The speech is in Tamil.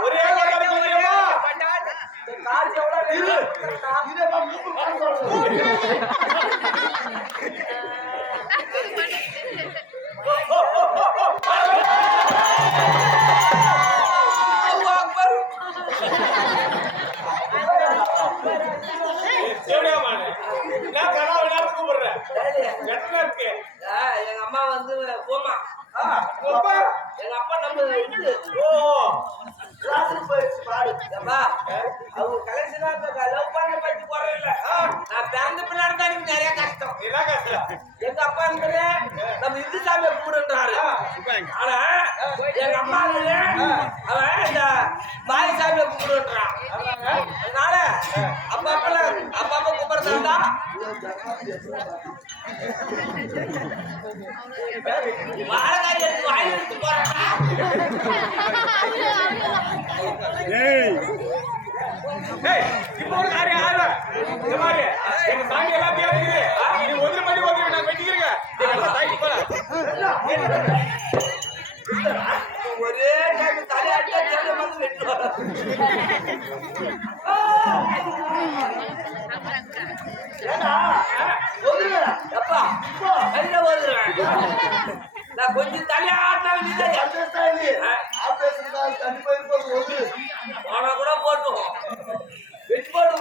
ஒரே கொண்டாடி குதிரைமா காசு எவ்வளவு இதேமா மூக்கு காசு எங்க அம்மா வந்து போமா எங்க அப்பா நம்ம அவங்க கலைஞனா லவ் பண்ண பத்தி குறையில நான் பிறந்த பிள்ளாடி தான் எனக்கு நிறைய கஷ்டம் எங்க அப்பா இருந்தது நம்ம இந்து சாமியை கும்பிடுன்றாரு ஆனா எங்க அம்மா அவன் இந்த பாய் சாமியை கும்பிடுன்றான் அதனால அப்பா கும்பிடுறதா வாழைக்காய் எடுத்து வாயில் எடுத்து போறாங்க இப்போ ஒரு காரியம் ஆறு இந்த மாதிரி எங்க சாமி எல்லாம் தேவைக்குது நீ ஒதுரு மணி ஒதுரு நான் வெட்டிக்கிறேங்க ஒரே டைம் தலையாட்ட வந்து வெட்டுவாங்க எப்பா கையில ஓதுறேன் நான் கொஞ்சம் தலையாட்டா போனா கூட போட்டோம் வெட்டி போடு